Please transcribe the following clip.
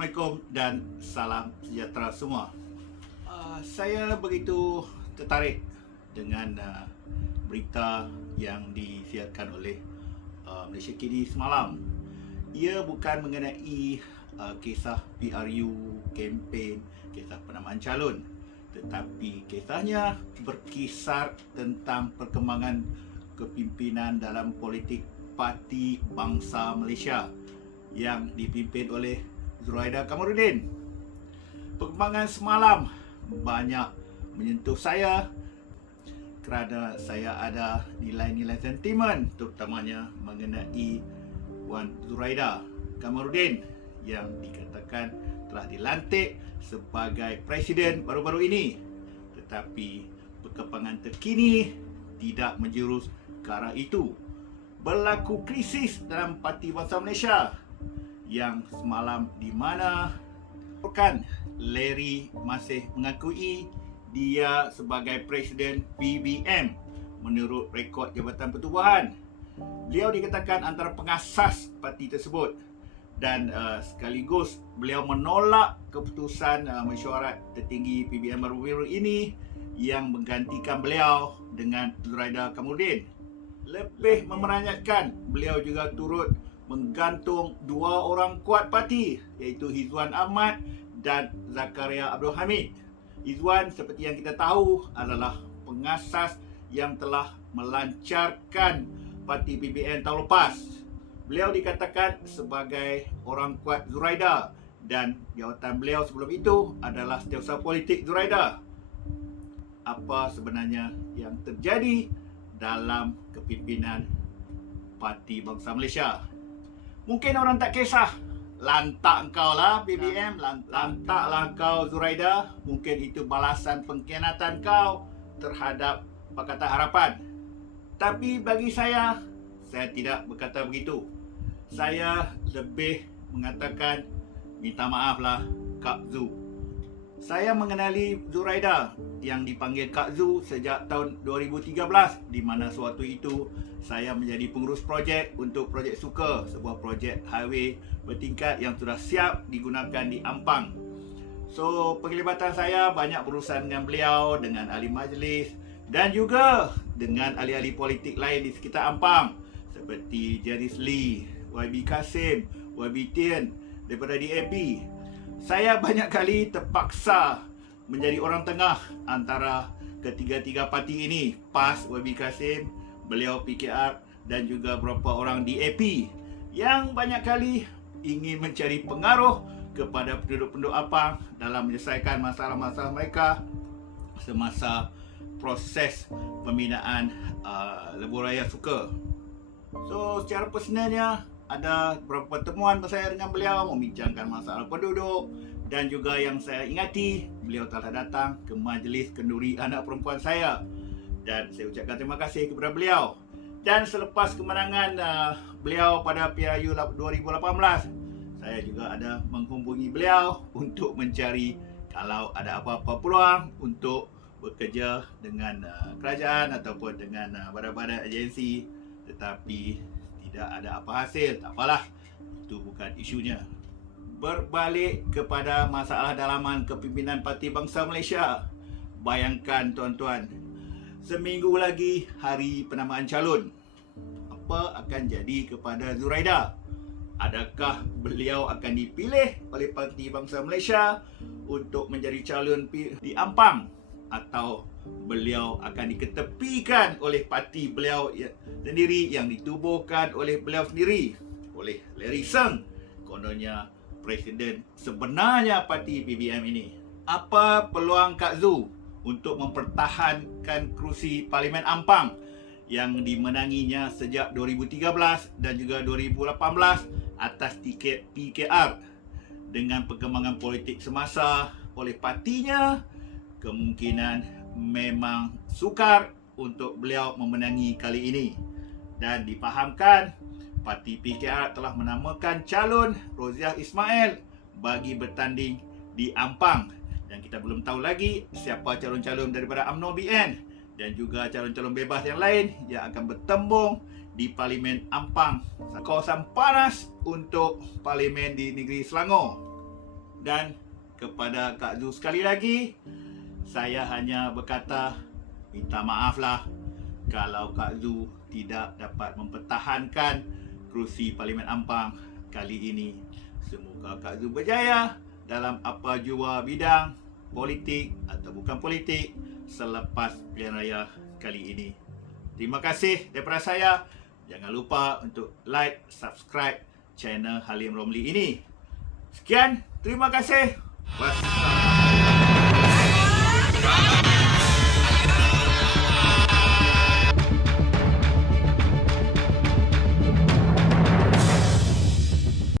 Assalamualaikum dan salam sejahtera semua. Saya begitu tertarik dengan berita yang disiarkan oleh Malaysia Kini semalam. Ia bukan mengenai kisah PRU, kempen, kisah penamaan calon, tetapi kisahnya berkisar tentang perkembangan kepimpinan dalam politik Parti Bangsa Malaysia yang dipimpin oleh Zuraida Kamaruddin. Perkembangan semalam banyak menyentuh saya kerana saya ada nilai-nilai sentimen, terutamanya mengenai Wan Zuraida Kamaruddin yang dikatakan telah dilantik sebagai presiden baru-baru ini. Tetapi perkembangan terkini tidak menjurus ke arah itu. Berlaku krisis dalam Parti Bangsa Malaysia yang semalam di mana Larry masih mengakui dia sebagai Presiden PBM menurut rekod Jabatan Pertubuhan. Beliau dikatakan antara pengasas parti tersebut dan sekaligus beliau menolak keputusan mesyuarat tertinggi PBM baru-baru ini yang menggantikan beliau dengan Zuraida Kamaruddin. Lebih memeranyatkan, beliau juga turut menggantung dua orang kuat parti iaitu Hizwan Ahmad dan Zakaria Abdul Hamid. Hizwan seperti yang kita tahu adalah pengasas yang telah melancarkan parti PBN tahun lepas. Beliau dikatakan sebagai orang kuat Zuraida dan jawatan beliau sebelum itu adalah setiausaha politik Zuraida. Apa sebenarnya yang terjadi dalam kepimpinan Parti Bangsa Malaysia? Mungkin orang tak kisah. Lantak engkau lah PBM, lantaklah engkau Zuraida. Mungkin itu balasan pengkhianatan kau terhadap Pakatan Harapan. Tapi bagi saya tidak berkata begitu. Saya lebih mengatakan minta maaflah Kak Zu. Saya mengenali Zuraida yang dipanggil Kak Zu sejak tahun 2013, di mana sewaktu itu saya menjadi pengurus projek untuk projek Suka, sebuah projek highway bertingkat yang sudah siap digunakan di Ampang. So, penglibatan saya banyak berurusan dengan beliau, dengan ahli majlis dan juga dengan ahli-ahli politik lain di sekitar Ampang seperti Janice Lee, YB Kasim, YB Tien daripada DAP. Saya banyak kali terpaksa menjadi orang tengah antara ketiga-tiga parti ini, PAS, YB Kasim, beliau PKR dan juga beberapa orang DAP yang banyak kali ingin mencari pengaruh kepada penduduk-penduduk Ampang dalam menyelesaikan masalah-masalah mereka semasa proses pembinaan Lebuh Raya Suka. So, secara personalnya ada beberapa pertemuan saya dengan beliau membincangkan masalah penduduk dan juga yang saya ingati beliau telah datang ke majlis kenduri anak perempuan saya dan saya ucapkan terima kasih kepada beliau. Dan selepas kemenangan beliau pada PRU 2018, saya juga ada menghubungi beliau untuk mencari kalau ada apa-apa peluang untuk bekerja dengan kerajaan ataupun dengan badan-badan agensi, tetapi tidak ada apa hasil. Tak apalah, itu bukan isunya. Berbalik kepada masalah dalaman kepimpinan Parti Bangsa Malaysia. Bayangkan tuan-tuan, seminggu lagi hari penamaan calon. Apa akan jadi kepada Zuraida? Adakah beliau akan dipilih oleh Parti Bangsa Malaysia untuk menjadi calon di Ampang? Atau beliau akan diketepikan oleh parti beliau sendiri yang ditubuhkan oleh beliau sendiri, oleh Larry Seng, kononnya presiden sebenarnya parti PBM ini. Apa peluang Kak Zu untuk mempertahankan kerusi Parlimen Ampang yang dimenanginya sejak 2013 dan juga 2018 atas tiket PKR dengan perkembangan politik semasa oleh partinya? Kemungkinan memang sukar untuk beliau memenangi kali ini. Dan dipahamkan parti PKR telah menamakan calon Roziah Ismail bagi bertanding di Ampang. Dan kita belum tahu lagi siapa calon-calon daripada UMNO BN dan juga calon-calon bebas yang lain yang akan bertembung di Parlimen Ampang, kawasan panas untuk Parlimen di negeri Selangor. Dan kepada Kak Zu sekali lagi, saya hanya berkata minta maaflah kalau Kak Zu tidak dapat mempertahankan kerusi Parlimen Ampang kali ini. Semoga Kak Zu berjaya dalam apa jua bidang politik atau bukan politik selepas pilihan raya kali ini. Terima kasih daripada saya. Jangan lupa untuk like, subscribe channel Halim Romli ini. Sekian, terima kasih. Wassalamualaikum.